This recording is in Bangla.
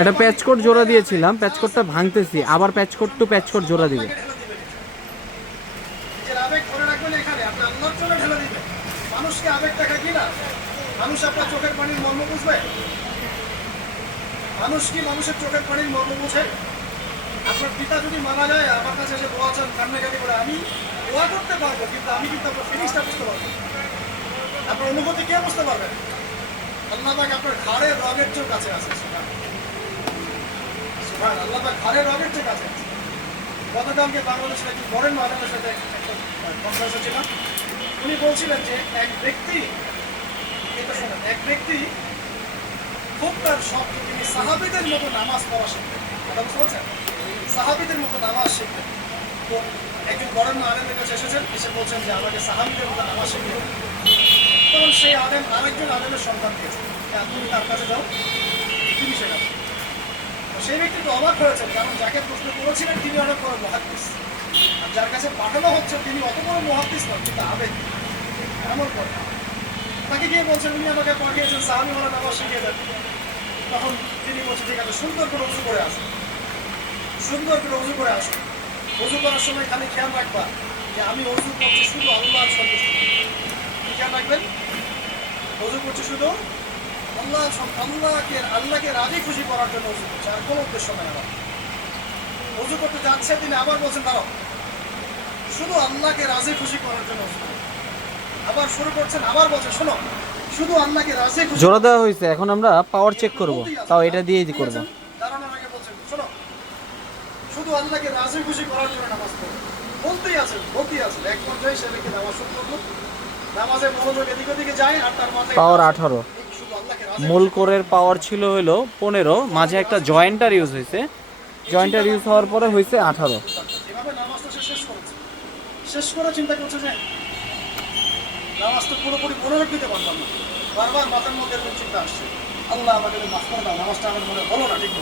একটা প্যাচকোট জোড়া দিয়েছিলাম, প্যাচকোটটা ভাঙতেছি, আবার প্যাচকোট টু প্যাচকোট জোড়া দিবে। আবেগ ধরে রাখবেন এখানে, আপনি আল্লাহর জন্য ঢেলে দিবেন। মানুষকে আবেগ দেখা কি না? মানুষ আপনার চোখের পানির মর্ম বুঝবে? মানুষ কি মানুষের চোখের পানির মর্ম বুঝে? আপনার পিতা যদি মারা যায়, আমার কাছে এসে দোয়া চান, কান্নাকাটি করে, আমি দোয়া করতে পারবো, কিন্তু আমি কিন্তু আপনার ফিলিংসটা বুঝতে পারবো। আপনার অনুভূতি কে বুঝতে পারবেন? আল্লাহ পাক আপনার ঘাড়ের রগের চেয়ে কাছে আছে। আল্লাহ পাক ঘাড়ের রগের চেয়ে কাছে আছে। গতকালকে বাংলাদেশের একজন বরেন মাদানের সাথে একটা কনফারেন্সে ছিলাম। উনি বলছিলেন যে এক ব্যক্তি, এটা শোনেন, এক ব্যক্তি খুব তার শব্দ, তিনি সাহাবীদের মতো নামাজ পড়া শিখতেন। কথা বুঝতে পারছেন? সাহাবীদের মতো নামাজ শিখতেন। তো একজন বরেন আলেমের কাছে এসেছেন, এসে বলছেন যে আমাকে সাহাবীদের মতো নামাজ শিখতে হবে। তখন সেই আলেম আরেকজন আলেমের সন্ধান দিয়েছেন, তুমি তার কাছে যাও, তিনি শেখাবেন। সেই ব্যক্তি তো অবাক হয়েছেন, কারণ যাকে প্রশ্ন করেছিলেন তিনি অনেক বড় মুহাদ্দিস, আর যার কাছে পাঠানো হচ্ছে তিনি অত বড় মুহাদ্দিস নন, কিন্তু আবেগ এমন করে। তাকে গিয়ে বলছেন উনি আমাকে পাঠিয়েছেন সাহাবী ওরা নামাজ শিখিয়ে দেন। তখন তিনি বলছেন ঠিক আছে, সুন্দর করে উজু করে আসুন, সুন্দর করে উজু করে আসুন। উজু করার সময় খালি খেয়াল রাখবা যে আমি উজু করছি শুধু আল্লাহর সন্তুষ্টি। কি খেয়াল রাখবেন? উজু করছি শুধু আল্লাহকে রাজি খুশি করার জন্য উজু করছে, আর কোনো উদ্দেশ্য নেই আমার। উজু করতে যাচ্ছে, তিনি আবার বলছেন দাঁড়াও, শুধু আল্লাহকে রাজি খুশি করার জন্য উজু করছে। আবার শুরু করছেন, আবার বলছেন শোনো, শুধু আল্লাহকে রাজি খুশি। জোড়া দেওয়া হয়েছে, এখন আমরা পাওয়ার চেক করব, তাও এটা দিয়েই করব। দাঁড়ানোর আগে বলছেন শোনো, শুধু আল্লাহকে রাজি খুশি করার জন্য নামাজ পড়ো। বলতেই আছেন এক পর্যায়ে সে ব্যক্তি নামাজ শুরু করলো, নামাজে মনোযোগ এদিক ওদিকে যায়, আর তার মাথায় পাওয়ার 18, শুধু আল্লাহকে রাজি মূল কোরের পাওয়ার ছিল হলো 15, মাঝে একটা জয়েন্টার ইউজ হয়েছে, জয়েন্টার ইউজ হওয়ার পরে হয়েছে 18। এভাবে নামাজটা শেষ করেছে। শেষ করে চিন্তা করছে যে নামাজ তো পুরোপুরি মনোযোগ দিতে পারলাম না, বারবার মাথার মধ্যে এরকম চিন্তা আসছে, আল্লাহ আমাকে মাফ করে দাও, নামাজটা আমার মনে হলো না ঠিক।